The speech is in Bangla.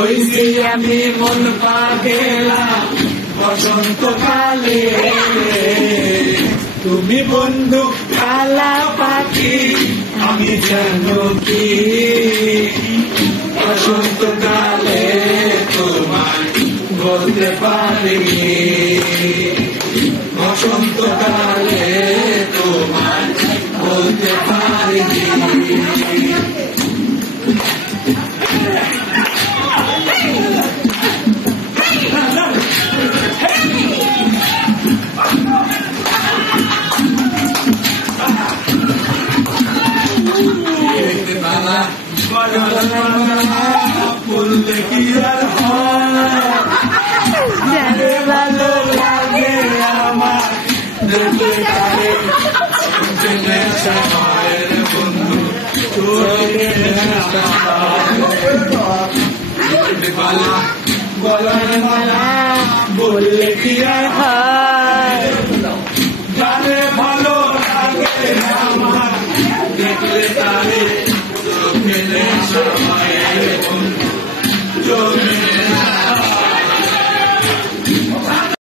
হইছি আমি মন পাগেলা বসন্তকালে, তুমি বন্ধু কালা পাখি আমি জানো কি, বসন্তকালে তোমায় বলতে পারিনি, বসন্তকালে তোমায় বলতে পারিনি। বললে কি আর হয়, ভালো লাগে আমার দেখলে তারে নেশা হয় রে বন্ধু, তোরে নেশা গলার মালা বললে কি আর হয়, জানে ভালো লাগে আমার দেখলে তারে নেশা